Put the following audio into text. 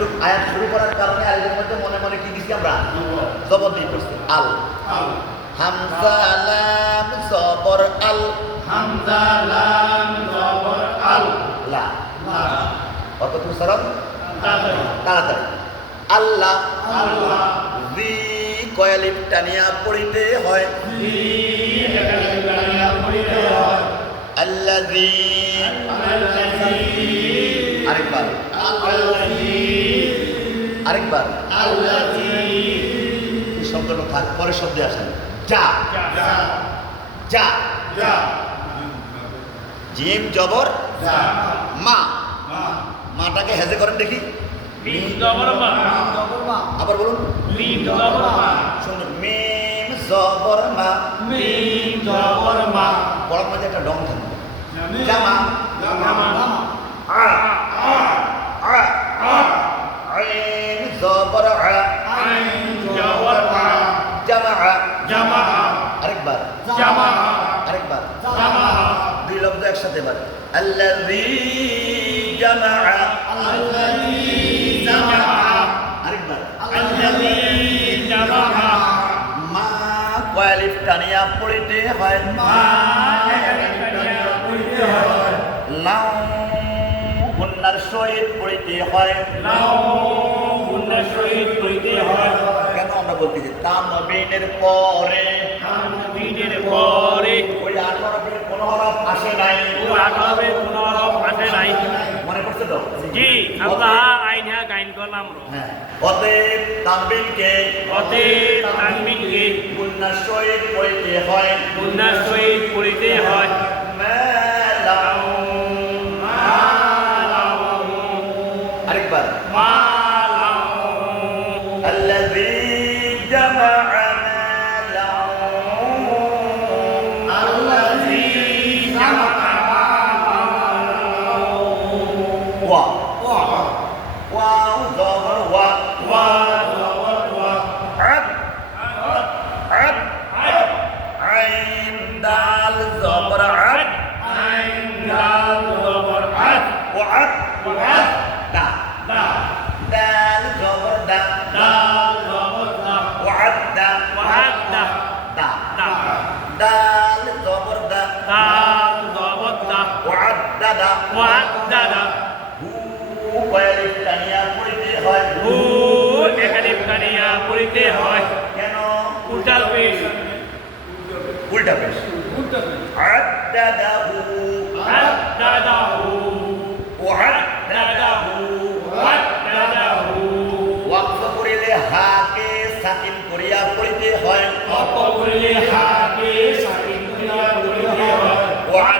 কিন্তু আয়াত শুরু করার কারণে আরেকজন মধ্যে মনে মনে কি দিছি আমরা? জবর দিয়ে করছি আল। হামজা লাম জবর আল। হামজা লাম জবর আল। লা। কতটুকু সরল তাড়াতাড়ি। আল্লাহ। আল্লাহ। জি কয়ালিপ টানিয়া পড়িতে হয়। জি হয়। আল্লাহি আরেকবার। আল্লাহি আরেকবার। এই শব্দটা থাক পরের শব্দে আসেন। যা। যা। জিম জবর। মা। মা মাটাকে হেজে করেন দেখি। লিম জবর মা। আবার বলুন। লিম জবর মা। মিম জবর মা। মিম জবর মা পড়ার মাঝে একটা ডং থাকবে জামা জামা আ আ আ আ আইন জবর আ আইন জবর আ জামা জামা আরেকবার। আরেকবার। দুই লব্ধ একসাথে জামা মা কয়ালিফ টানিয়া পড়িতে হয়। মা লাউ কন্যার সহিত পড়িতে হয়। লাও গুণের সহিত পড়িতে হয় কেন আমরা বলতেছে তা নবীনের পরে নবীনের পরে ওই আট হরফের আসে নাই। ওই আট হরফের আসে নাই। মনে করছে তো? জি আল্লাহ আইন হ্যাঁ গাইন করলাম। হ্যাঁ। অতএব তানবিনকে অতএব তানবিনকে গুন্না পড়িতে হয়। গুন্না সহিত পড়িতে আরেকবার। মা দাল জবর আট আইন দাল জবর আট ও আট ও আট দা দা। দাল জবর দা। দাল জবর দা। ও আট দা। ও আট দা। দা দা। দাল জবর দা। দাল জবর দা। ও আট দা দা। ও আট দা দা। হু পয়ালিশ টানিয়া পড়িতে হয়। হু এখানে পড়িতে হয়। উল্টা করিয়া পড়িতে হয়। ওয়াকফ করিলে হাকে সাকিন করিয়া পড়িতে হয়।